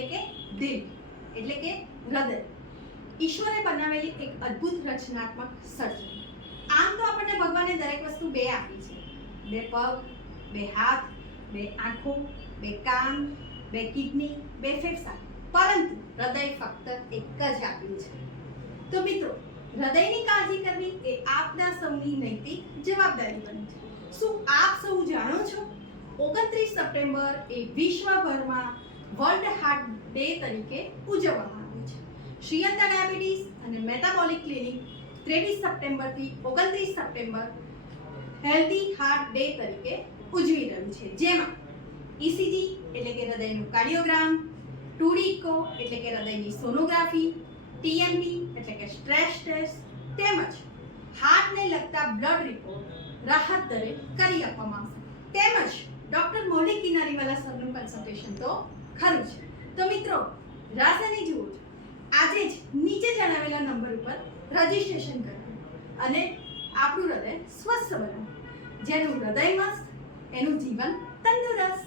એટલે કે દિલ એટલે કે હૃદય ઈશ્વરે બનાવેલી એક અદ્ભુત રચનાત્મક સર્જન. આમ તો આપણને ભગવાને દરેક વસ્તુ બે આપી છે, બે પગ, બે હાથ, બે આંખો, બે કાન, બે કિડની, બે ફેફસા, પરંતુ હૃદય ફક્ત એક જ આપ્યું છે. તો મિત્રો, હૃદયની કાળજી કરવી એ આપના સૌની નૈતિક જવાબદારી બની છે. શું આપ સૌ જાણો છો 29 સપ્ટેમ્બર એ વિશ્વભરમાં વર્લ્ડ હાર્ટ ડે તરીકે ઉજવવામાં આવે છે. શ્રીયંતા ડાયાબિટીસ અને મેટાબોલિક ક્લિનિક 23 સપ્ટેમ્બરથી 29 સપ્ટેમ્બર હેલ્ધી હાર્ટ ડે તરીકે ઉજવી રહ્યું છે, જેમાં ECG એટલે કે હૃદયનું કાર્ડિયોગ્રામ, 2D ઇકો એટલે કે હૃદયની સોનોગ્રાફી, TMT એટલે કે સ્ટ્રેસ ટેસ્ટ તેમજ હાર્ટને લગતા બ્લડ રિપોર્ટ રાહત દરે કરી આપવામાં આવશે. તેમજ ડોક્ટર મૌલિક કિનારીવાલા સરનું કન્સલ્ટેશન તો ખરું છે. તો મિત્રો, રાહ નહીં જુઓ, આજે જ નીચે જણાવેલા નંબર ઉપર રજીસ્ટ્રેશન કરવું અને આપણું હૃદય સ્વસ્થ બનાવવું. જેનું હૃદય મસ્ત એનું જીવન તંદુરસ્ત.